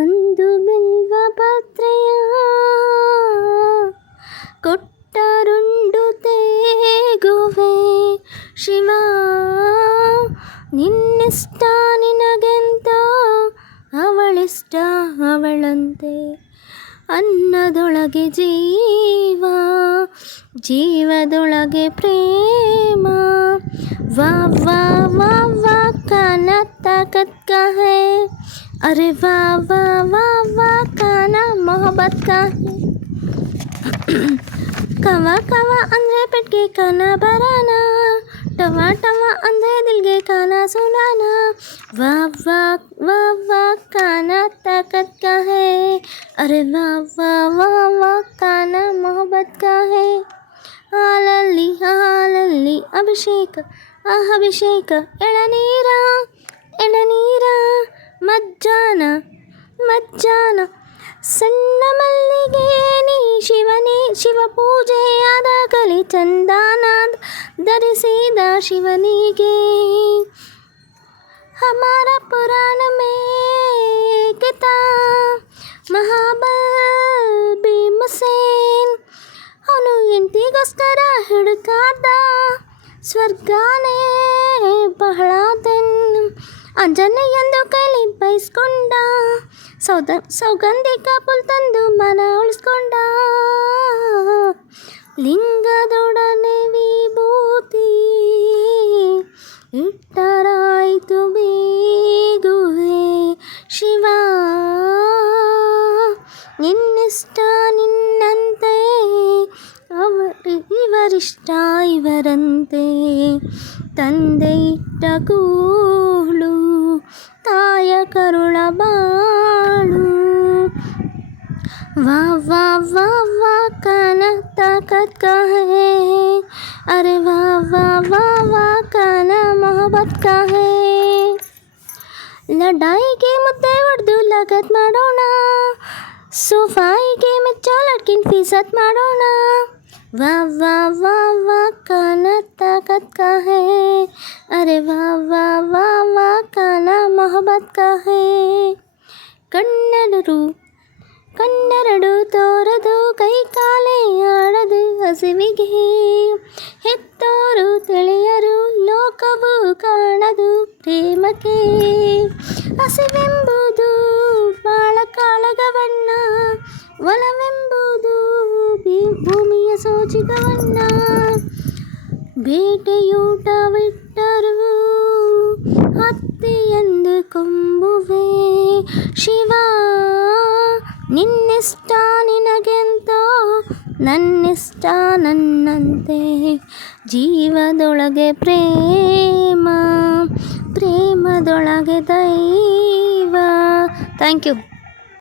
ಒಂದು ಬಿಲ್ವ ಪತ್ರೆಯ ಕೊಟ್ಟರುಂಡು ತೇಗುವೆ ಶಿವ, ನಿನ್ನಿಷ್ಟ ನಿನಗೆಂತ ಅವಳಿಷ್ಟ ಅವಳಂತೆ. ಅನ್ನದೊಳಗೆ ಜೀವ, ಜೀವದೊಳಗೆ ಪ್ರೇಮ. ವಾ ವಾ ವಾ ವಾ ಕಾನಾ ತಾಕತ್ ಕಾ ಹೈ, ಅರೆ ವಾ ವಾ ವಾ ವಾ ಕಾನಾ ಮೊಹಬ್ಬತ್ ಕಾ ಹೈ. ಕವ ಕವ ಅಂದರೆ ಪೆಟ್ಗೆ ಕಾನ ಬರಾನ, ಟವ ಟವ ಅಂದರೆ ದಿಲ್ಗೆ ಕಾನ ಸುನಾನ. ವಾ ವಾ ವಾ ವಾ ಕಾನಾ ತಾಕತ್ ಕಾ ಹೈ, ಅರೆ ವಾ ವಾ ವಾ ವಾ ಕಾನಾ ಮೊಹಬ್ಬತ್ ಕಾ ಹೈ. ಹಾಲಲ್ಲಿ ಹಾಲಲ್ಲಿ ಅಭಿಷೇಕ ಅಭಿಷೇಕ, ಎಳನೀರ ಎಳನೀರ, ಮಜ್ಜಾನ ಮಜ್ಜಾನ. ಸಣ್ಣ ಮಲ್ಲಿಗೆ ನೀ ಶಿವನೇ, ಶಿವ ಪೂಜೆಯಾದಾಗಲಿ ಚಂದನ ಧರಿಸಿದ ಶಿವನಿಗೆ. ಹಮಾರ ಪುರಾಣ ಮೇ ಕಿತಾ ಮಹಾಬಲ್ ಭೀಮಸೇನ್, ಅವನು ಎಂಟಿಗೋಸ್ಕರ ಹುಡುಕಾಡ್ದ ಸ್ವರ್ಗಾನೇ ಬಹಳ ದೆನ್. ಆಂಜನೇಯಂದು ಕೈಲಿ ಬಯಸ್ಕೊಂಡ, ಸೌಗಂಧಿಕ ಪುಲ್ ತಂದು ಮನ ಉಳಿಸ್ಕೊಂಡ. ಲಿಂಗದೊಡನೆ ವಿಭೂತಿ ಇಟ್ಟರಾಯಿತು ಬೇಗುವೆ ಶಿವ, ನಿನ್ನಿಷ್ಟ ನಿನ್ನಂತೆ ಇವರಿಷ್ಟ ಇವರಂತೆ. ತಂದೆ ಇಟ್ಟ ಕೂಳು ತಾಯ ಕರುಳ ಬಾಳು. ವಾ ವಾ ವಾ ವಾ ಕಾನಾ ತಾಕತ್ ಕಾ ಹೈ, ಅರೆ ವಾ ವಾ ವಾ ವಾ ಕಾನಾ ಮೊಹಬ್ಬತ್ ಕಾ ಹೈ. ಲಡಾಯಿಗೆ ಮುದ್ದೆ ಹೊಡೆದು ಲಗತ್ ಮಾಡೋಣ, ಸೋಫಾಯಿಗೆ ಮೆಚ್ಚೋ ಲಡ್ಕಿನ್ ಫೀಸತ್ ಮಾಡೋಣ. ವಾ ವಾ ವಾ ವಾ ಕಾನಾ ತಾಕತ್ ಕಾ ಹೈ, ಅರೆ ವಾ ವಾ ವಾ ವಾ ಕಾನಾ ಮೊಹಬ್ಬತ್ ಕಾ ಹೈ. ಕಣ್ಣೆರಡು ತೋರದು ಕೈ ಕಾಲೇ ಆಡದು ಹಸಿವಿಗೆ, ಹೆತ್ತೋರು ತಿಳಿಯರು ಲೋಕವು ಕಾಣದು ಪ್ರೇಮಕ್ಕೆ. ಹಸಿವೆಂಬುದು ಬಾಳ ಕಾಳಗವನ್ನ, ಒಲವೆಂಬುದು ಭೂಮಿಯ ಸೋಜಿಗವನ್ನ. ಬೇಟೆಯೂಟವಿಟ್ಟರು ಹತ್ಯೆಯೆಂದು ಕೊಂಬುವೆ ಶಿವ, ನಿನ್ನಿಷ್ಟ ನಿನಗೆಂತೋ ನನ್ನಿಷ್ಟ ನನ್ನಂತೆ. ಜೀವದೊಳಗೆ ಪ್ರೇಮ, ಪ್ರೇಮದೊಳಗೆ ದೈವ. Thank you.